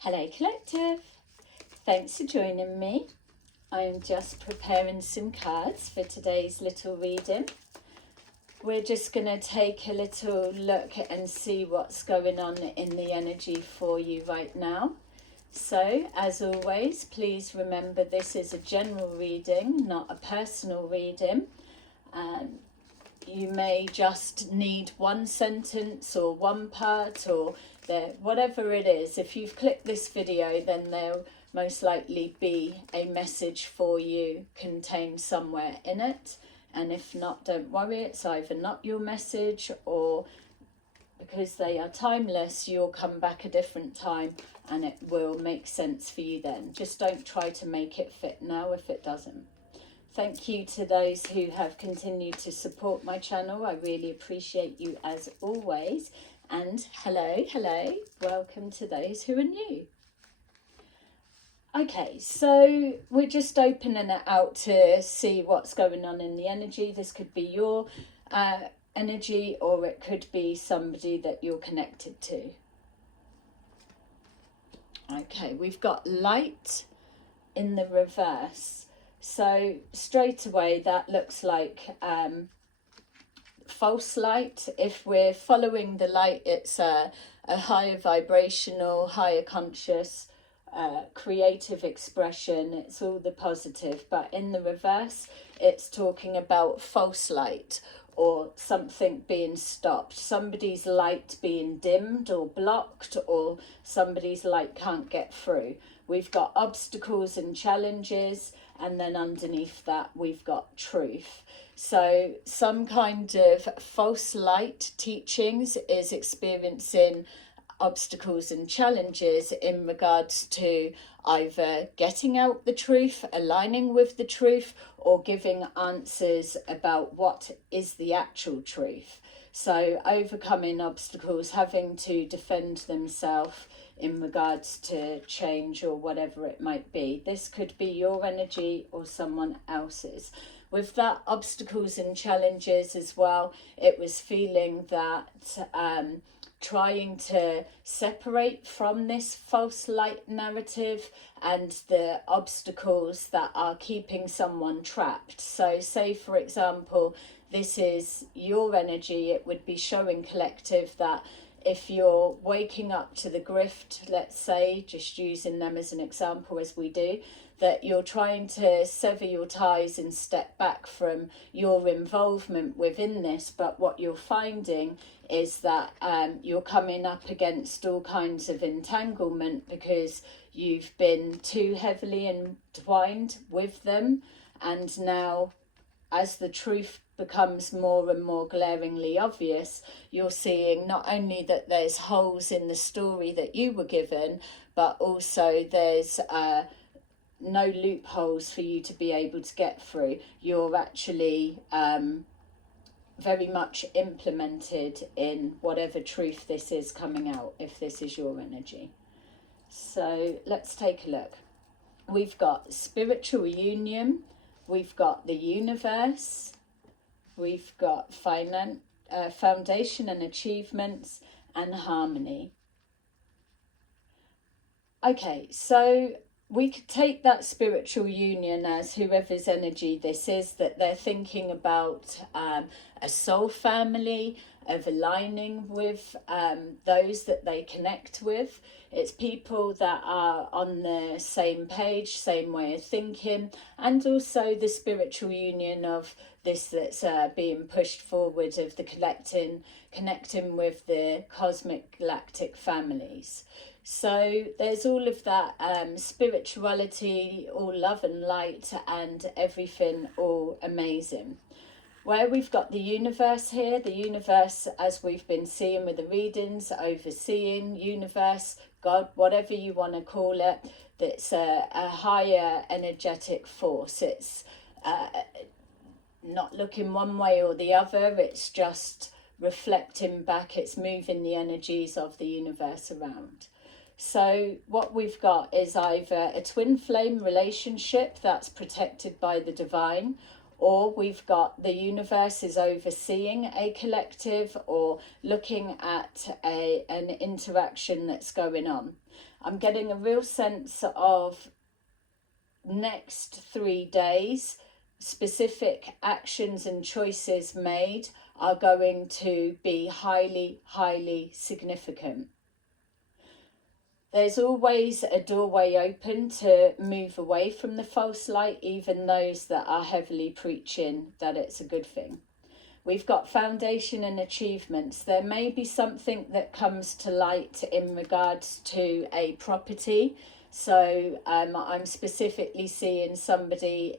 Hello Collective, thanks for joining me. I'm just preparing some cards for today's little reading. We're just going to take a little look and see what's going on in the energy for you right now. So, as always, please remember this is a general reading, not a personal reading. You may just need one sentence or one part or whatever it is. If you've clicked this video, then there'll most likely be a message for you contained somewhere in it. And if not, don't worry, it's either not your message, or because they are timeless, you'll come back a different time and it will make sense for you then. Just don't try to make it fit now if it doesn't. Thank you to those who have continued to support my channel. I really appreciate you as always. And hello, welcome to those who are new. Okay, so we're just opening it out to see what's going on in the energy. This could be your energy, or it could be somebody that you're connected to. Okay, we've got light in the reverse. So straight away that looks like false light. If we're following the light, it's a higher vibrational, higher conscious, creative expression. It's all the positive. But in the reverse, it's talking about false light, or something being stopped, somebody's light being dimmed or blocked, or somebody's light can't get through. We've got obstacles and challenges, and then underneath that we've got truth. So some kind of false light teachings is experiencing obstacles and challenges in regards to either getting out the truth, aligning with the truth, or giving answers about what is the actual truth. So overcoming obstacles, having to defend themselves in regards to change or whatever it might be. This could be your energy or someone else's. With that obstacles and challenges as well, it was feeling that trying to separate from this false light narrative and the obstacles that are keeping someone trapped. So say, for example, this is your energy, it would be showing collective that if you're waking up to the grift, let's say, just using them as an example as we do, that you're trying to sever your ties and step back from your involvement within this. But what you're finding is that you're coming up against all kinds of entanglement because you've been too heavily entwined with them. And now, as the truth becomes more and more glaringly obvious, you're seeing not only that there's holes in the story that you were given, but also there's no loopholes for you to be able to get through. You're actually very much implemented in whatever truth this is coming out, if this is your energy. So let's take a look. We've got spiritual union, we've got the universe, we've got foundation and achievements, and harmony. Okay, so we could take that spiritual union as whoever's energy this is, that they're thinking about a soul family, of aligning with those that they connect with. It's people that are on the same page, same way of thinking, and also the spiritual union of this that's being pushed forward, of the connecting with the cosmic galactic families. So there's all of that spirituality, all love and light, and everything all amazing. Where we've got the universe here, the universe, as we've been seeing with the readings, overseeing, universe, God, whatever you want to call it, that's a higher energetic force. It's not looking one way or the other, it's just reflecting back, it's moving the energies of the universe around. So what we've got is either a twin flame relationship that's protected by the divine, or we've got the universe is overseeing a collective or looking at an interaction that's going on. I'm getting a real sense of next 3 days, specific actions and choices made are going to be highly, highly significant. There's always a doorway open to move away from the false light, even those that are heavily preaching that it's a good thing. We've got foundation and achievements. There may be something that comes to light in regards to a property. So I'm specifically seeing somebody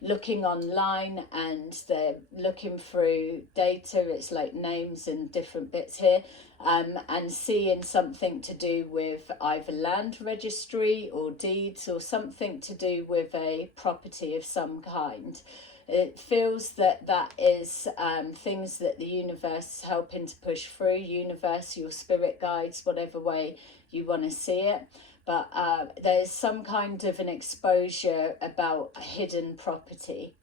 looking online and they're looking through data. It's like names and different bits here, and seeing something to do with either land registry or deeds or something to do with a property of some kind. It feels that that is things that the universe is helping to push through. Universe, your spirit guides, whatever way you want to see it. But there's some kind of an exposure about a hidden property.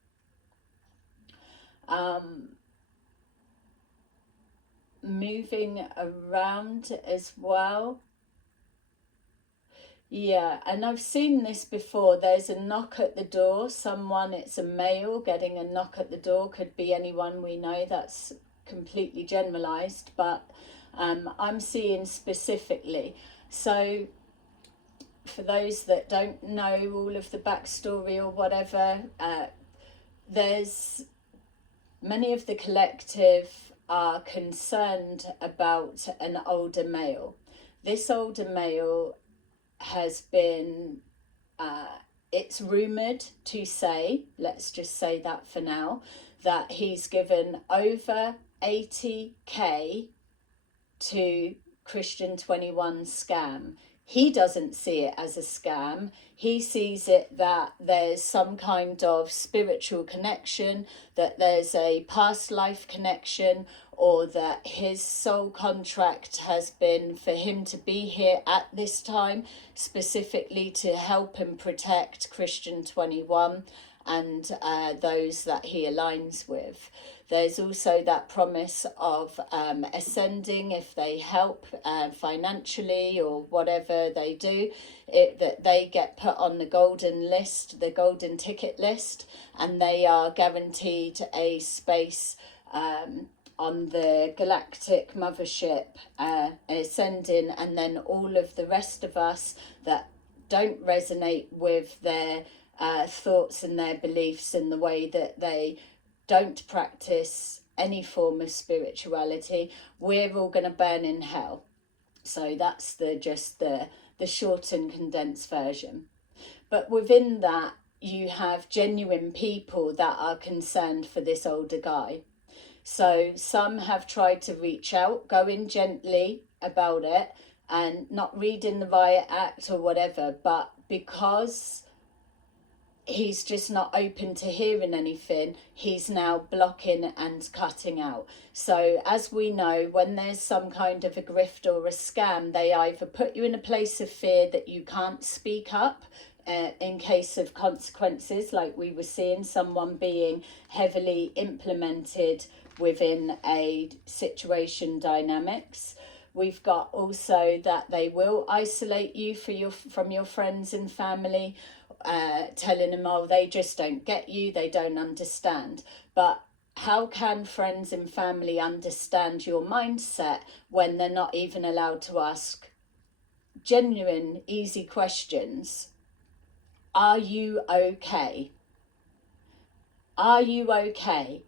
Moving around as well. Yeah, and I've seen this before. There's a knock at the door. Someone, it's a male getting a knock at the door. Could be anyone we know. That's completely generalized, but I'm seeing specifically. So for those that don't know all of the backstory or whatever, there's many of the collective are concerned about an older male. This older male has been, it's rumoured to say, let's just say that for now, that he's given over 80k to Christian 21 scam. He doesn't see it as a scam. He sees it that there's some kind of spiritual connection, that there's a past life connection, or that his soul contract has been for him to be here at this time, specifically to help and protect Christian 21 and those that he aligns with. There's also that promise of ascending if they help financially or whatever they do, that they get put on the golden list, the golden ticket list, and they are guaranteed a space on the galactic mothership, ascending, and then all of the rest of us that don't resonate with their thoughts and their beliefs in the way that they don't practice any form of spirituality, we're all going to burn in hell. So that's just the short and condensed version. But within that, you have genuine people that are concerned for this older guy. So some have tried to reach out, going gently about it and not reading the Riot Act or whatever, but because he's just not open to hearing anything, he's now blocking and cutting out. So as we know, when there's some kind of a grift or a scam, they either put you in a place of fear that you can't speak up in case of consequences, like we were seeing someone being heavily implemented within a situation dynamics. We've got also that they will isolate you from your friends and family, telling them, oh, they just don't get you, they don't understand. But how can friends and family understand your mindset when they're not even allowed to ask genuine, easy questions? Are you okay? Are you okay?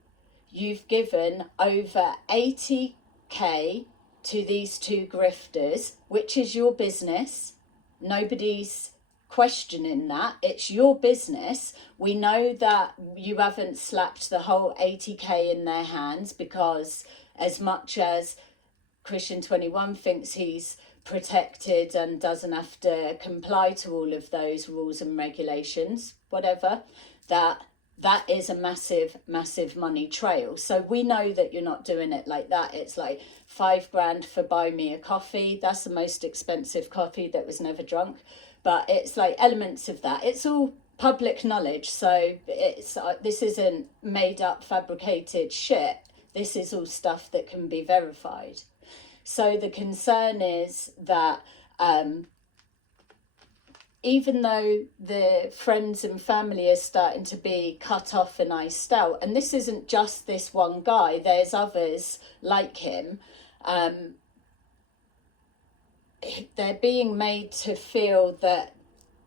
You've given over 80k to these two grifters, which is your business. Nobody's questioning that. It's your business. We know that you haven't slapped the whole 80k in their hands, because as much as Christian 21 thinks he's protected and doesn't have to comply to all of those rules and regulations, whatever, that is a massive money trail. So we know that you're not doing it like that. It's like $5,000 for buy me a coffee. That's the most expensive coffee that was never drunk. But it's like elements of that. It's all public knowledge. So it's this isn't made up, fabricated shit. This is all stuff that can be verified. So the concern is that even though the friends and family are starting to be cut off and iced out, and this isn't just this one guy, there's others like him, they're being made to feel that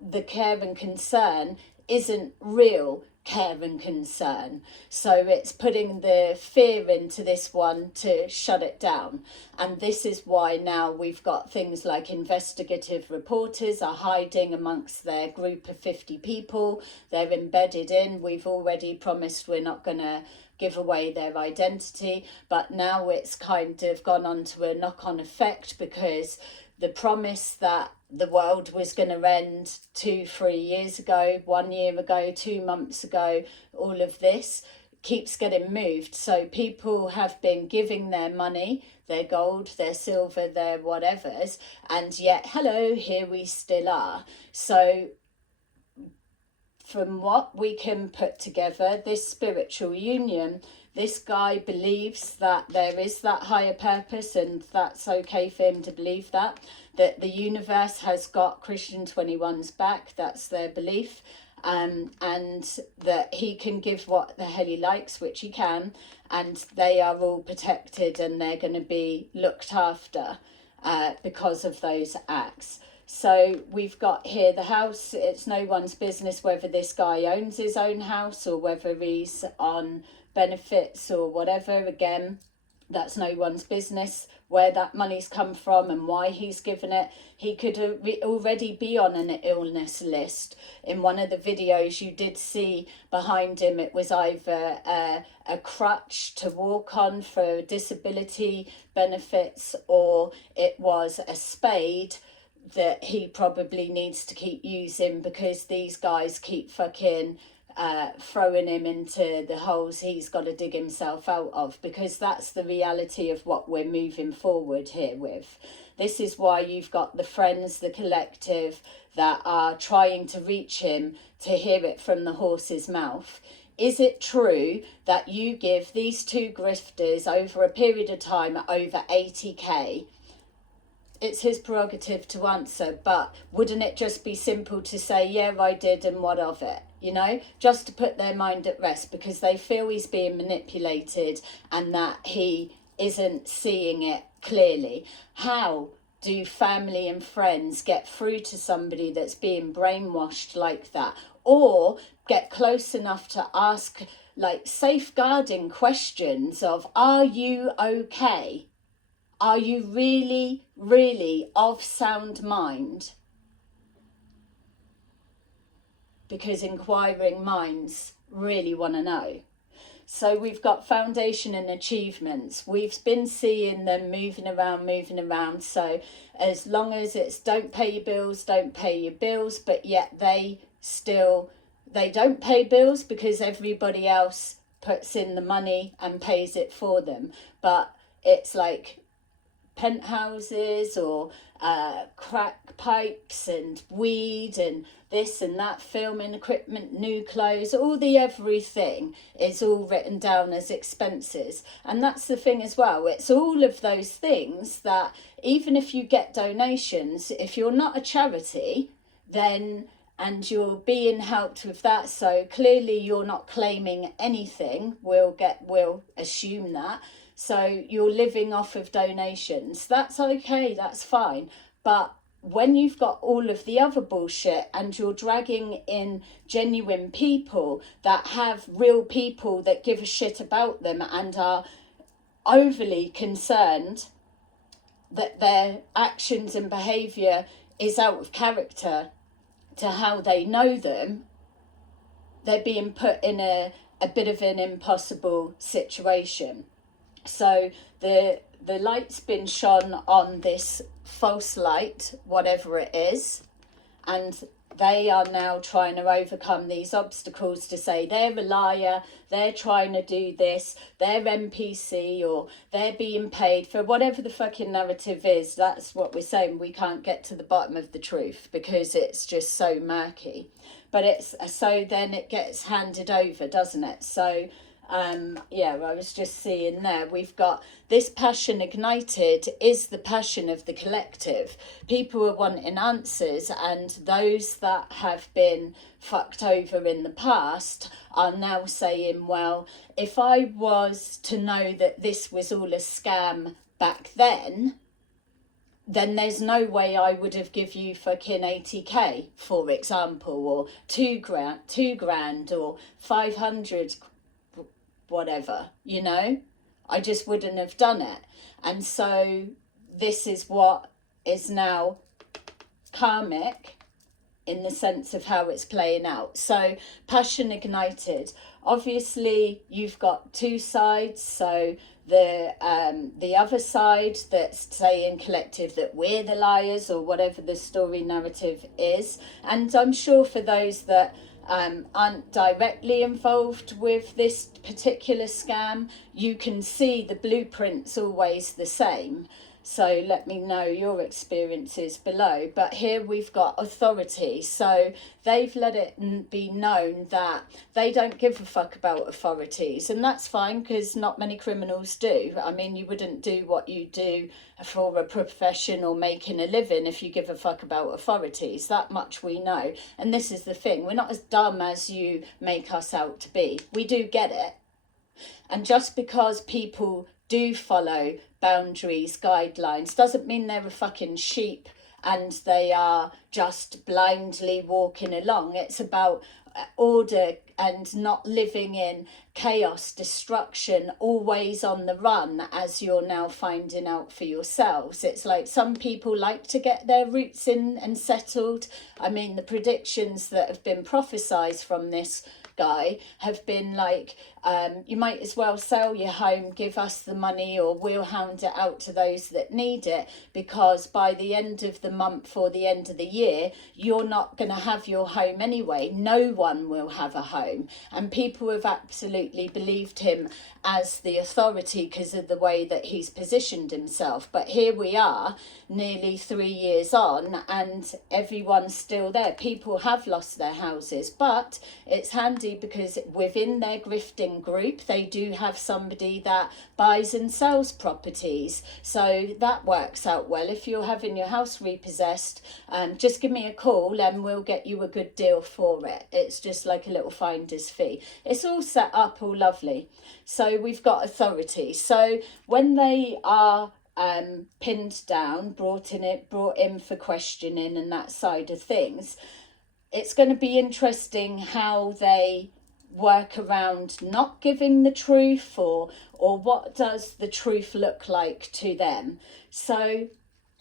the care and concern isn't real care and concern. So it's putting the fear into this one to shut it down. And this is why now we've got things like investigative reporters are hiding amongst their group of 50 people. They're embedded in. We've already promised we're not going to give away their identity, but now it's kind of gone on to a knock-on effect, because the promise that the world was going to end 2-3 years ago, 1 year ago, 2 months ago, all of this keeps getting moved. So people have been giving their money, their gold, their silver, their whatevers, and yet, hello, here we still are. So from what we can put together, this spiritual union, this guy believes that there is that higher purpose, and that's okay for him to believe that the universe has got Christian 21's back. That's their belief, and that he can give what the hell he likes, which he can, and they are all protected and they're going to be looked after because of those acts. So we've got here the house. It's no one's business whether this guy owns his own house or whether he's on benefits or whatever. Again, that's no one's business where that money's come from and why he's given it. He could already be on an illness list. In one of the videos you did see behind him, it was either a crutch to walk on for disability benefits, or it was a spade that he probably needs to keep using because these guys keep fucking throwing him into the holes he's got to dig himself out of, because that's the reality of what we're moving forward here with. This is why you've got the friends, the collective, that are trying to reach him to hear it from the horse's mouth. Is it true that you give these two grifters over a period of time over 80k? It's his prerogative to answer, but wouldn't it just be simple to say, yeah, I did, and what of it? You know, just to put their mind at rest, because they feel he's being manipulated and that he isn't seeing it clearly. How do family and friends get through to somebody that's being brainwashed like that, or get close enough to ask like safeguarding questions of, are you okay? Are you really, really of sound mind? Because inquiring minds really want to know. So we've got foundation and achievements. We've been seeing them moving around. So as long as it's don't pay your bills, but yet they don't pay bills because everybody else puts in the money and pays it for them. But it's like penthouses or crack pipes and weed and this and that, filming equipment, new clothes, all the everything is all written down as expenses. And that's the thing as well, it's all of those things that even if you get donations, if you're not a charity, then and you're being helped with that, so clearly you're not claiming anything, we'll assume that. So you're living off of donations. That's okay, that's fine. But when you've got all of the other bullshit and you're dragging in genuine people that have real people that give a shit about them and are overly concerned that their actions and behaviour is out of character to how they know them, they're being put in a bit of an impossible situation. So the light's been shone on this false light, whatever it is, and they are now trying to overcome these obstacles to say they're a liar, they're trying to do this, they're NPC, or they're being paid for whatever the fucking narrative is. That's what we're saying. We can't get to the bottom of the truth because it's just so murky. But it's so then it gets handed over, doesn't it? So yeah, I was just seeing there, we've got this passion ignited is the passion of the collective. People are wanting answers, and those that have been fucked over in the past are now saying, well, if I was to know that this was all a scam back then there's no way I would have give you fucking 80k, for example, or 2 grand or 500 whatever, you know, I just wouldn't have done it. And so this is what is now karmic in the sense of how it's playing out. So passion ignited, obviously you've got two sides. So the other side that's saying collective that we're the liars, or whatever the story narrative is. And I'm sure for those that aren't directly involved with this particular scam, you can see the blueprint's always the same. So let me know your experiences below. But here we've got authority. So they've let it be known that they don't give a fuck about authorities. And that's fine, because not many criminals do. I mean, you wouldn't do what you do for a profession or making a living if you give a fuck about authorities. That much we know. And this is the thing. We're not as dumb as you make us out to be. We do get it. And just because people do follow boundaries, guidelines, doesn't mean they're a fucking sheep and they are just blindly walking along. It's about order and not living in chaos, destruction, always on the run, as you're now finding out for yourselves. It's like some people like to get their roots in and settled. I mean, the predictions that have been prophesied from this guy have been like, you might as well sell your home, give us the money, or we'll hand it out to those that need it, because by the end of the month or the end of the year, you're not going to have your home anyway. No one will have a home. And people have absolutely believed him as the authority because of the way that he's positioned himself. But here we are, nearly 3 years on, and everyone's still there. People have lost their houses, but it's handy because within their grifting group, they do have somebody that buys and sells properties. So that works out well. If you're having your house repossessed, just give me a call and we'll get you a good deal for it. It's just like a little finder's fee. It's all set up, all lovely. So we've got authority. So when they are pinned down, brought in for questioning and that side of things, it's going to be interesting how they work around not giving the truth, or what does the truth look like to them. So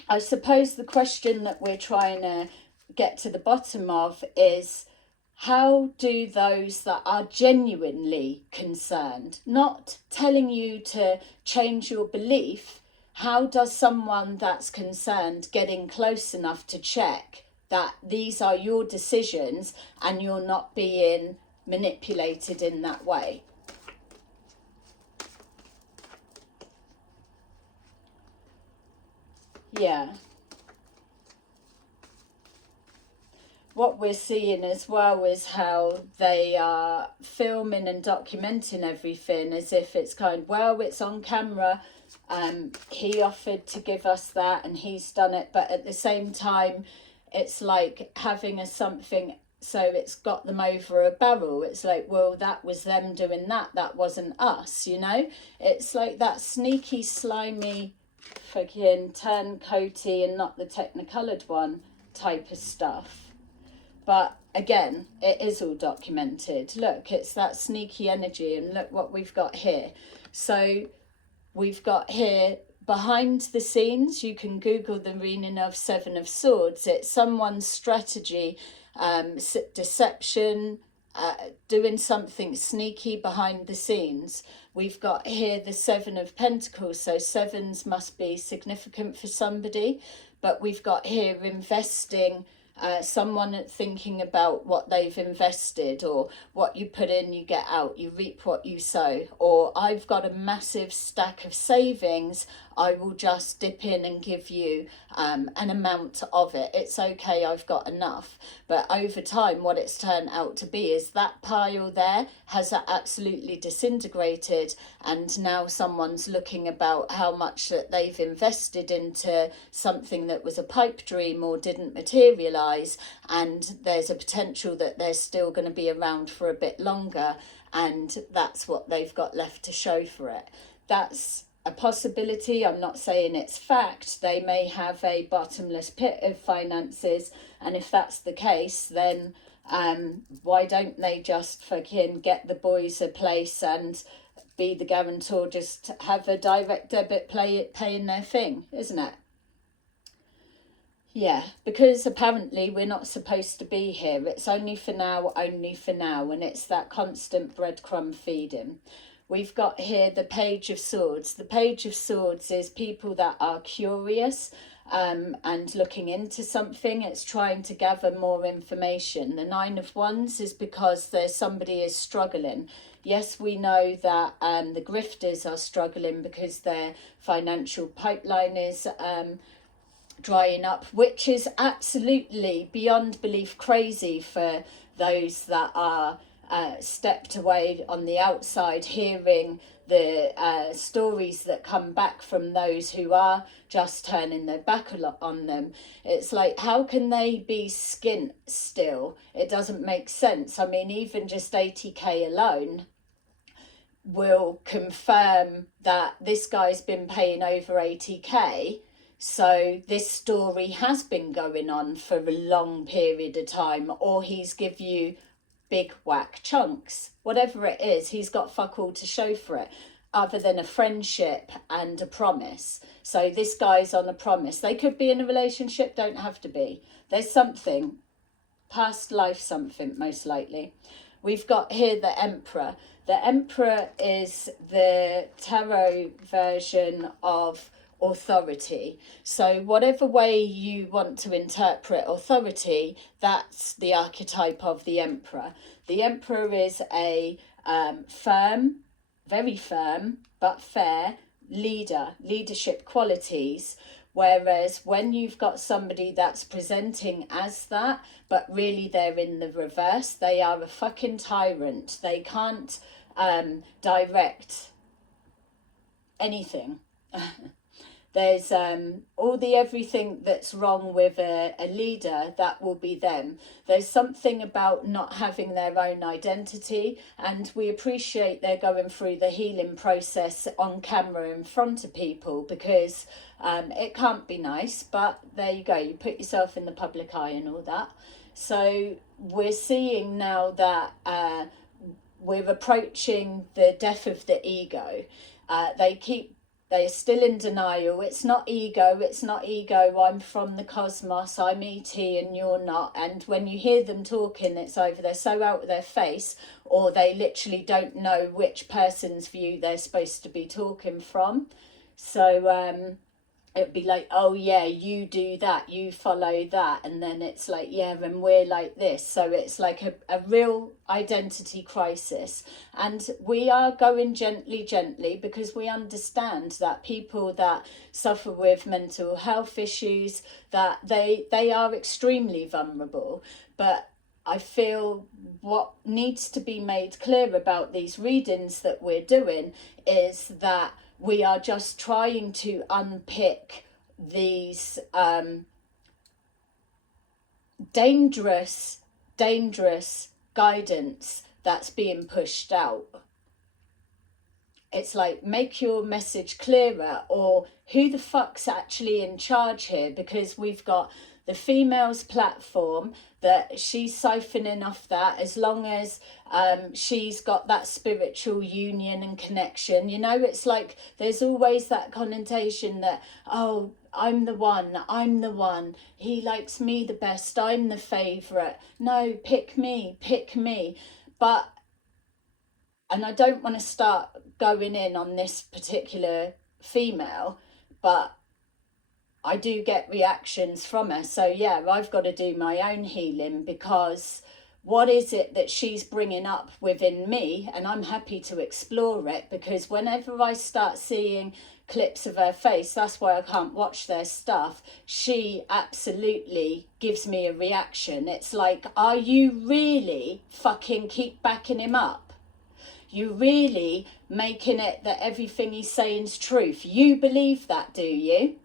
I suppose the question that we're trying to get to the bottom of is, how do those that are genuinely concerned, not telling you to change your belief, how does someone that's concerned getting close enough to check that these are your decisions and you're not being manipulated in that way? Yeah. What we're seeing as well is how they are filming and documenting everything as if it's well, it's on camera. He offered to give us that and he's done it, but at the same time, it's like having a something, so it's got them over a barrel. It's like, well, that was them doing that, that wasn't us, you know? It's like that sneaky, slimy, fucking turncoaty and not the technicolored one type of stuff. But again, it is all documented. Look, it's that sneaky energy, and look what we've got here. So we've got here, behind the scenes, you can Google the meaning of Seven of Swords. It's someone's strategy, deception, doing something sneaky behind the scenes. We've got here the Seven of Pentacles, so sevens must be significant for somebody. But we've got here investing someone thinking about what they've invested, or what you put in you get out, you reap what you sow, or I've got a massive stack of savings, I will just dip in and give you an amount of it. It's okay, I've got enough. But over time, what it's turned out to be is that pile there has absolutely disintegrated, and now someone's looking about how much that they've invested into something that was a pipe dream or didn't materialize, and there's a potential that they're still going to be around for a bit longer, and that's what they've got left to show for it. That's a possibility. I'm not saying it's fact. They may have a bottomless pit of finances, and if that's the case, then why don't they just fucking get the boys a place and be the guarantor, just have a direct debit paying their thing, isn't it? Yeah, because apparently we're not supposed to be here. It's only for now, and it's that constant breadcrumb feeding. We've got here the Page of Swords. The Page of Swords is people that are curious and looking into something. It's trying to gather more information. The Nine of Wands is because there's somebody is struggling. Yes, we know that the grifters are struggling because their financial pipeline is drying up, which is absolutely beyond belief crazy for those that are stepped away on the outside, hearing the stories that come back from those who are just turning their back a lot on them. It's like, how can they be skint still? It doesn't make sense. I mean, even just 80k alone will confirm that this guy's been paying over 80k. So this story has been going on for a long period of time, or he's give you big whack chunks. Whatever it is, he's got fuck all to show for it, other than a friendship and a promise. So this guy's on a promise. They could be in a relationship, don't have to be. There's something, past life something, most likely. We've got here the Emperor. The Emperor is the tarot version of authority. So whatever way you want to interpret authority, that's the archetype of the Emperor. The Emperor is a firm, very firm, but fair leadership qualities. Whereas when you've got somebody that's presenting as that, but really they're in the reverse, they are a fucking tyrant. They can't direct anything. There's all the everything that's wrong with a leader, that will be them. There's something about not having their own identity, and we appreciate they're going through the healing process on camera in front of people, because it can't be nice, but there you go, you put yourself in the public eye and all that. So we're seeing now that we're approaching the death of the ego. They're still in denial. It's not ego, I'm from the cosmos, I'm ET and you're not. And when you hear them talking, it's either they're so out of their face, or they literally don't know which person's view they're supposed to be talking from. So it'd be like, oh yeah, you do that, you follow that, and then it's like, yeah, and we're like this. So it's like a real identity crisis, and we are going gently because we understand that people that suffer with mental health issues, that they are extremely vulnerable. But I feel what needs to be made clear about these readings that we're doing is that we are just trying to unpick these dangerous guidance that's being pushed out. It's like, make your message clearer, or who the fuck's actually in charge here? Because we've got the females platform that she's siphoning off that, as long as she's got that spiritual union and connection. You know, it's like there's always that connotation that, oh, I'm the one, he likes me the best, I'm the favourite. No, pick me. But, and I don't want to start going in on this particular female, but I do get reactions from her. So yeah, I've got to do my own healing, because what is it that she's bringing up within me? And I'm happy to explore it, because whenever I start seeing clips of her face, that's why I can't watch their stuff, she absolutely gives me a reaction. It's like, are you really fucking keep backing him up? You really making it that everything he's saying is truth? You believe that, do you?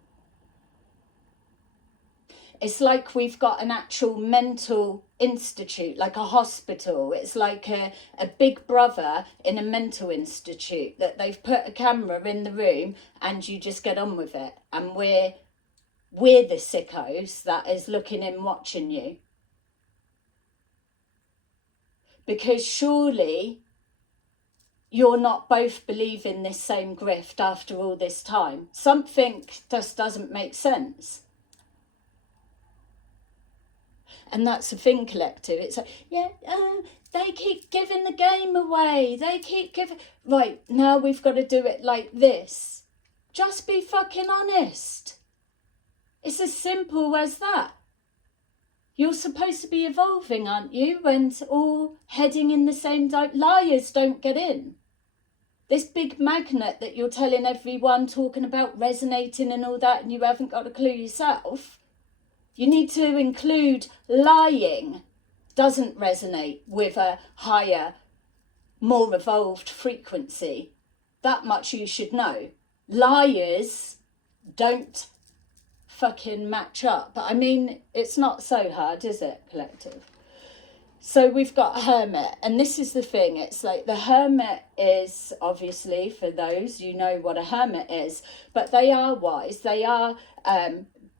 It's like we've got an actual mental institute, like a hospital. It's like a big brother in a mental institute, that they've put a camera in the room and you just get on with it. And we're the sickos that is looking in, watching you. Because surely you're not both believing this same grift after all this time. Something just doesn't make sense. And that's the thing, collective. It's like, yeah, they keep giving the game away. They keep giving... Right, now we've got to do it like this. Just be fucking honest. It's as simple as that. You're supposed to be evolving, aren't you? And all heading in the same direction. Liars don't get in. This big magnet that you're telling everyone, talking about resonating and all that, and you haven't got a clue yourself. You need to include lying doesn't resonate with a higher, more evolved frequency. That much you should know. Liars don't fucking match up. I mean, it's not so hard, is it, collective? So we've got hermit, and this is the thing. It's like the hermit is, obviously, for those, you know what a hermit is, but they are wise. They are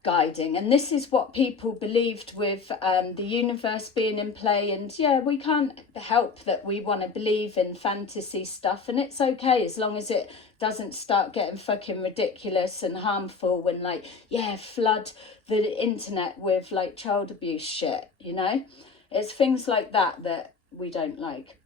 guiding, and this is what people believed with the universe being in play. And yeah, we can't help that we want to believe in fantasy stuff, and it's okay as long as it doesn't start getting fucking ridiculous and harmful when, like, yeah, flood the internet with like child abuse shit, you know. It's things like that that we don't like.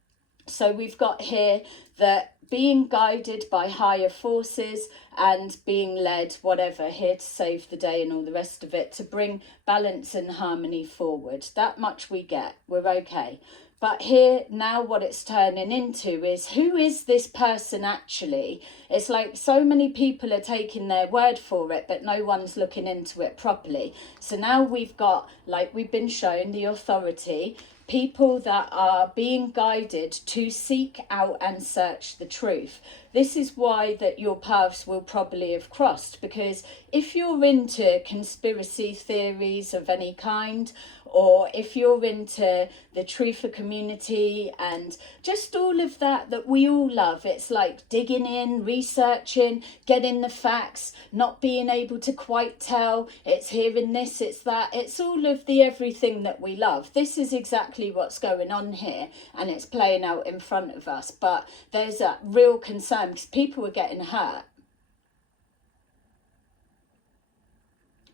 So we've got here that being guided by higher forces and being led, whatever, here to save the day and all the rest of it, to bring balance and harmony forward. That much we get. We're okay. But here now what it's turning into is, who is this person actually? It's like so many people are taking their word for it, but no one's looking into it properly. So now we've got, like we've been shown, the authority, people that are being guided to seek out and search the truth. This is why that your paths will probably have crossed, because if you're into conspiracy theories of any kind, or if you're into the truther community and just all of that that we all love, it's like digging in, researching, getting the facts, not being able to quite tell, it's hearing this, it's that, it's all of the everything that we love. This is exactly what's going on here, and it's playing out in front of us. But there's a real concern because people are getting hurt.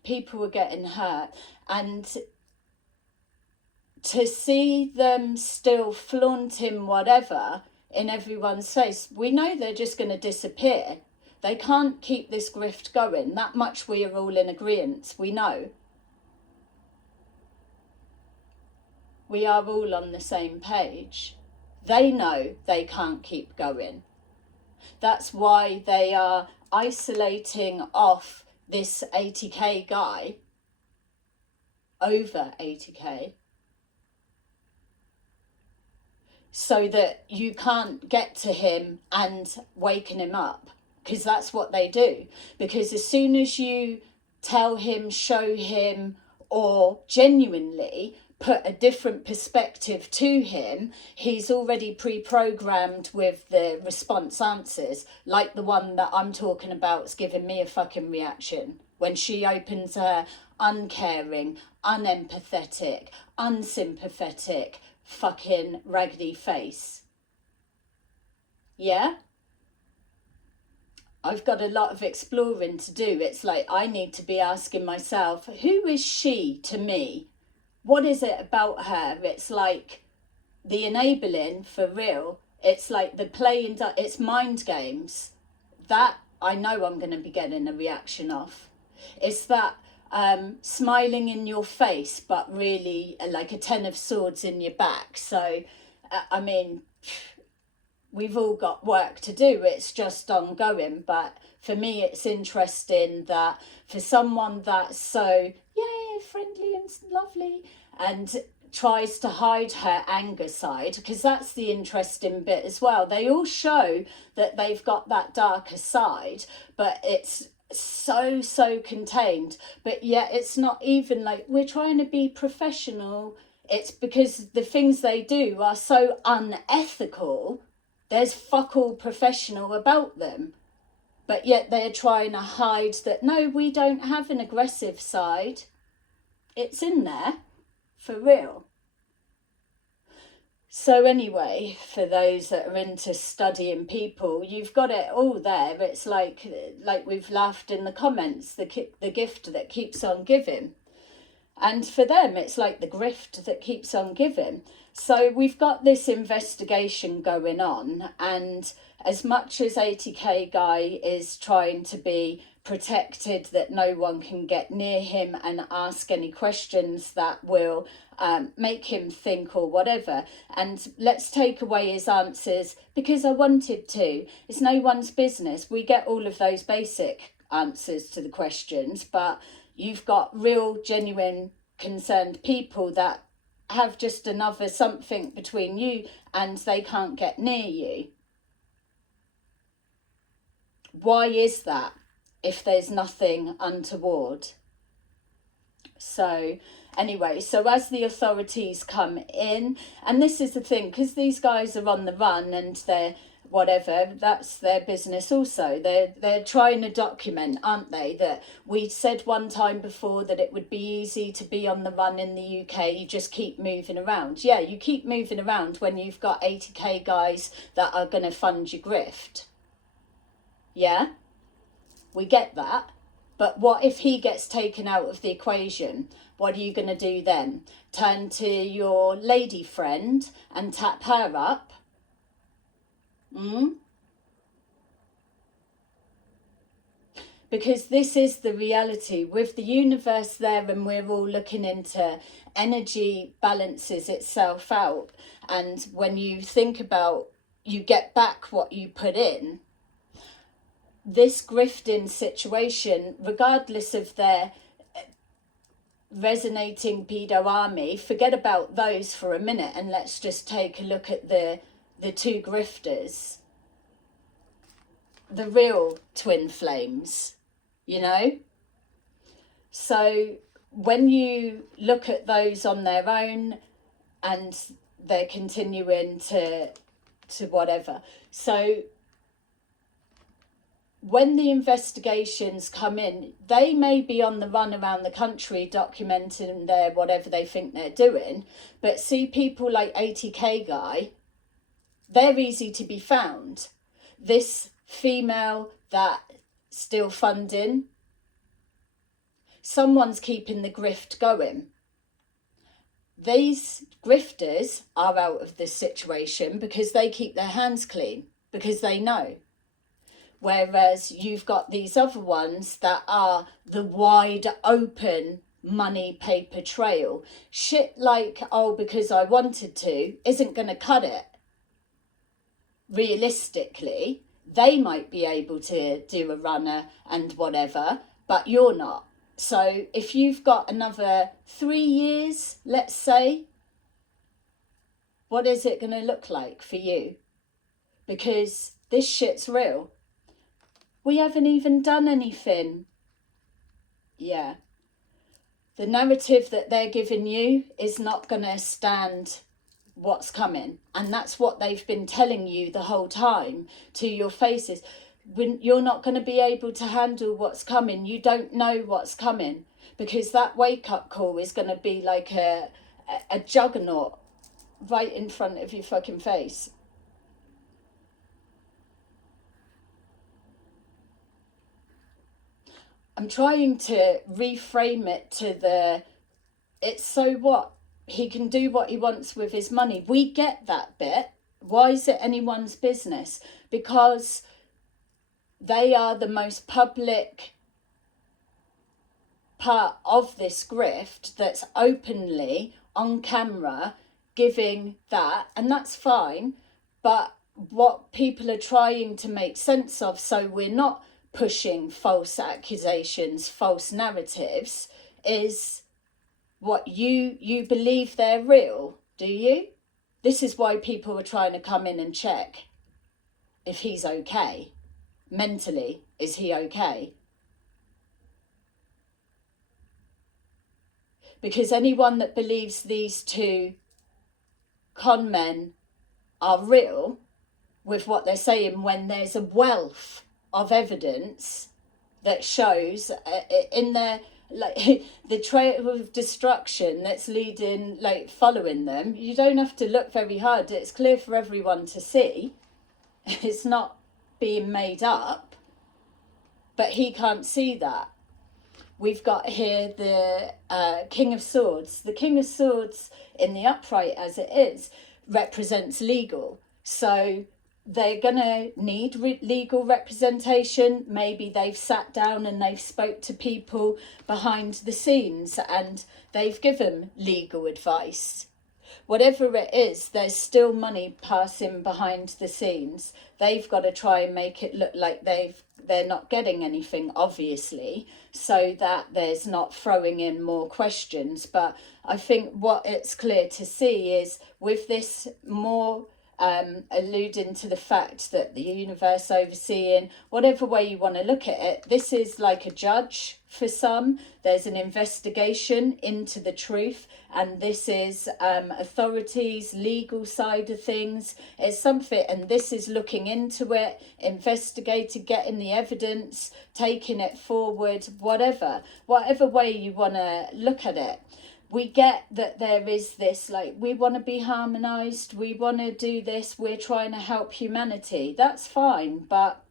People are getting hurt, and to see them still flaunting whatever in everyone's face, we know they're just going to disappear. They can't keep this grift going. That much we are all in agreement. We know. We are all on the same page. They know they can't keep going. That's why they are isolating off this 80k guy, over 80k, so that you can't get to him and waken him up, because that's what they do. Because as soon as you tell him, show him, or genuinely put a different perspective to him, he's already pre-programmed with the response answers, like the one that I'm talking about is giving me a fucking reaction when she opens her uncaring, unempathetic, unsympathetic fucking raggedy face. Yeah? I've got a lot of exploring to do. It's like I need to be asking myself, who is she to me? What is it about her? It's like the enabling, for real. It's like the playing, it's mind games. That I know I'm going to be getting a reaction off. It's that smiling in your face, but really like a 10 of swords in your back. So, I mean, we've all got work to do. It's just ongoing. But for me, it's interesting that for someone that's so, yay, friendly and lovely, and tries to hide her anger side, because that's the interesting bit as well. They all show that they've got that darker side, but it's so contained. But yet it's not even like we're trying to be professional. It's because the things they do are so unethical. There's fuck all professional about them, but yet they're trying to hide that, no, we don't have an aggressive side. It's in there, for real. So anyway, for those that are into studying people, you've got it all there. It's like we've laughed in the comments, the gift that keeps on giving. And for them, it's like the grift that keeps on giving. So we've got this investigation going on, and as much as 80k guy is trying to be protected, that no one can get near him and ask any questions that will make him think or whatever, and let's take away his answers because I wanted to. It's no one's business. We get all of those basic answers to the questions, but you've got real, genuine, concerned people that have just another something between you and they can't get near you. Why is that if there's nothing untoward? So anyway, so as the authorities come in, and this is the thing, because these guys are on the run and they're whatever, that's their business also. They're trying to document, aren't they, that we said one time before that it would be easy to be on the run in the UK. You just keep moving around. Yeah, you keep moving around when you've got 80k guys that are going to fund your grift. Yeah, we get that. But what if he gets taken out of the equation? What are you going to do then? Turn to your lady friend and tap her up? Because this is the reality with the universe there, and we're all looking into energy balances itself out. And when you think about, you get back what you put in. This grifting situation, regardless of their resonating pedo army, forget about those for a minute and let's just take a look at the two grifters, the real twin flames, you know? So when you look at those on their own and they're continuing to whatever, so when the investigations come in, they may be on the run around the country documenting their whatever they think they're doing, but see people like 80k guy, they're easy to be found. This female that still funding, someone's keeping the grift going. These grifters are out of this situation because they keep their hands clean, because they know. Whereas you've got these other ones that are the wide open money paper trail. Shit like, oh, because I wanted to, isn't going to cut it. Realistically, they might be able to do a runner and whatever, but you're not. So if you've got another 3 years, let's say, what is it going to look like for you? Because this shit's real. We haven't even done anything. Yeah. The narrative that they're giving you is not going to stand what's coming. And that's what they've been telling you the whole time to your faces. When you're not going to be able to handle what's coming. You don't know what's coming. Because that wake-up call is going to be like a juggernaut right in front of your fucking face. I'm trying to reframe it to it's so what? He can do what he wants with his money. We get that bit. Why is it anyone's business? Because they are the most public part of this grift that's openly on camera giving that, and that's fine. But what people are trying to make sense of, so we're not pushing false accusations, false narratives, is what you believe they're real, do you? This is why people are trying to come in and check if he's okay. Mentally, is he okay? Because anyone that believes these two con men are real with what they're saying, when there's a wealth of evidence that shows in their, like, the trail of destruction that's leading, like, following them, you don't have to look very hard. It's clear for everyone to see. It's not being made up, but he can't see that. We've got here the King of Swords. The King of Swords in the upright, as it is, represents legal. So they're going to need legal representation. Maybe they've sat down and they've spoke to people behind the scenes and they've given legal advice. Whatever it is, there's still money passing behind the scenes. They've got to try and make it look like they're not getting anything, obviously, so that there's not throwing in more questions. But I think what it's clear to see is, with this more alluding to the fact that the universe overseeing, whatever way you want to look at it, this is like a judge for some. There's an investigation into the truth, and this is authorities, legal side of things. It's something, and this is looking into it, investigating, getting the evidence, taking it forward, whatever way you want to look at it. We get that there is this, like, we want to be harmonized, we want to do this, we're trying to help humanity. That's fine, but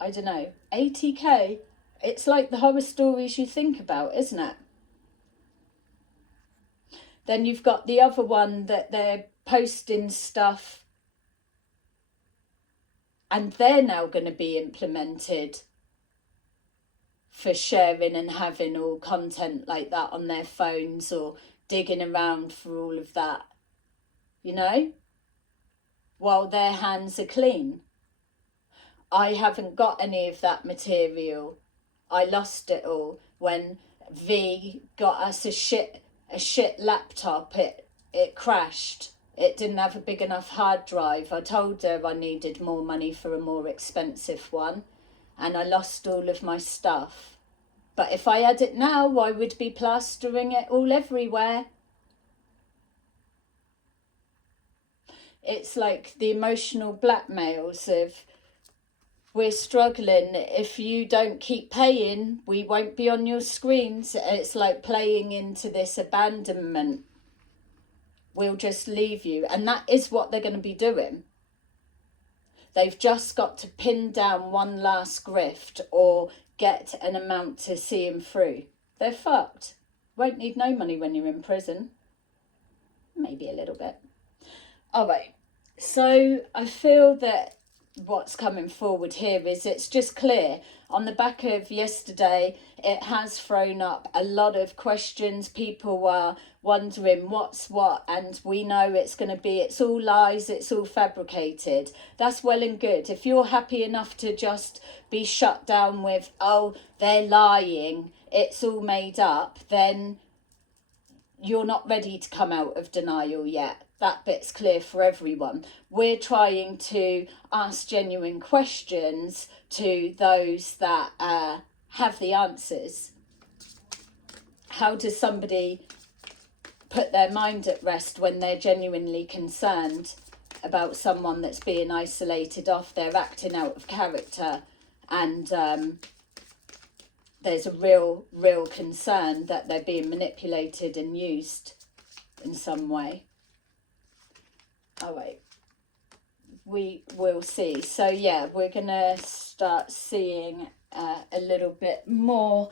I don't know, 80k, it's like the horror stories you think about, isn't it? Then you've got the other one that they're posting stuff and they're now going to be implemented for sharing and having all content like that on their phones, or digging around for all of that, you know, while their hands are clean. I haven't got any of that material. I lost it all when V got us a shit laptop. It crashed. It didn't have a big enough hard drive. I told her I needed more money for a more expensive one, and I lost all of my stuff. But if I had it now, I would be plastering it all everywhere. It's like the emotional blackmails of, we're struggling, if you don't keep paying, we won't be on your screens. It's like playing into this abandonment. We'll just leave you. And that is what they're going to be doing. They've just got to pin down one last grift or get an amount to see him through. They're fucked. Won't need no money when you're in prison. Maybe a little bit. All right. So I feel that what's coming forward here is, it's just clear. On the back of yesterday, it has thrown up a lot of questions. People are wondering what's what, and we know it's going to be, it's all lies, it's all fabricated. That's well and good. If you're happy enough to just be shut down with, oh, they're lying, it's all made up, then you're not ready to come out of denial yet. That bit's clear for everyone. We're trying to ask genuine questions to those that have the answers. How does somebody put their mind at rest when they're genuinely concerned about someone that's being isolated off, they're acting out of character, and there's a real concern that they're being manipulated and used in some way? All right, we will see. So yeah, we're gonna start seeing a little bit more.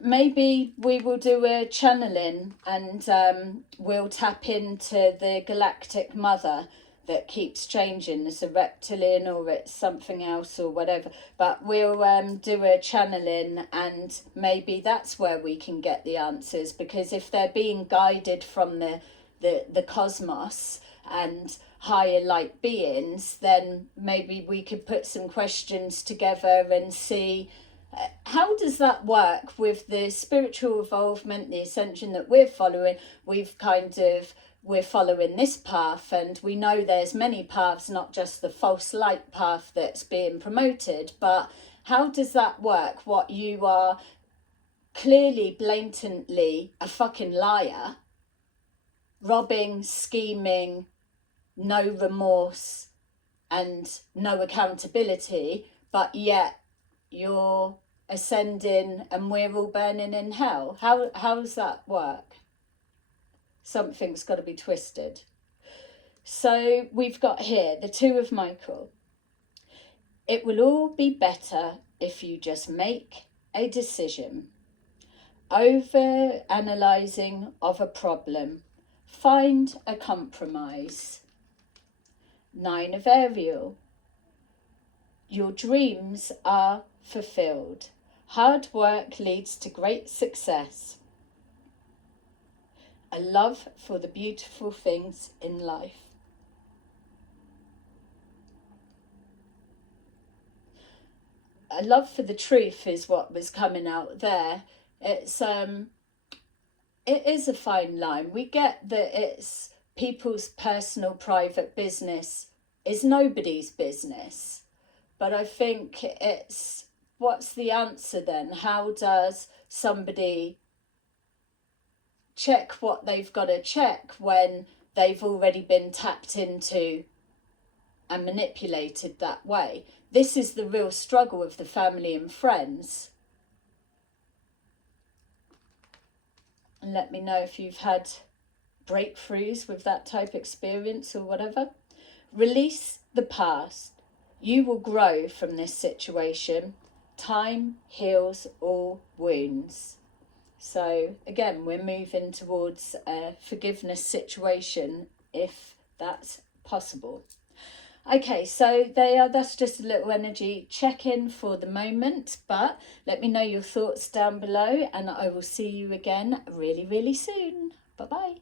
Maybe we will do a channeling, and we'll tap into the Galactic Mother, that keeps changing. It's a reptilian or it's something else or whatever. But we'll do a channeling, and maybe that's where we can get the answers, because if they're being guided from the cosmos and higher light beings, then maybe we could put some questions together and see how does that work with the spiritual evolvement, the ascension that we're following. We're following this path, and we know there's many paths, not just the false light path that's being promoted. But how does that work? What, you are clearly, blatantly a fucking liar, robbing, scheming, no remorse and no accountability, but yet you're ascending and we're all burning in hell. How does that work? Something's got to be twisted. So we've got here the Two of Michael. It will all be better if you just make a decision. Over analysing of a problem. Find a compromise. Nine of Ariel. Your dreams are fulfilled. Hard work leads to great success. A love for the beautiful things in life. A love for the truth is what was coming out there. It is a fine line. We get that it's people's personal private business is nobody's business. But I think it's, what's the answer then? How does somebody check what they've got to check when they've already been tapped into and manipulated that way? This is the real struggle of the family and friends. And let me know if you've had breakthroughs with that type of experience or whatever. Release the past. You will grow from this situation. Time heals all wounds. So again, we're moving towards a forgiveness situation if that's possible. Okay, so that's just a little energy check-in for the moment, but let me know your thoughts down below, and I will see you again really, really soon. Bye-bye.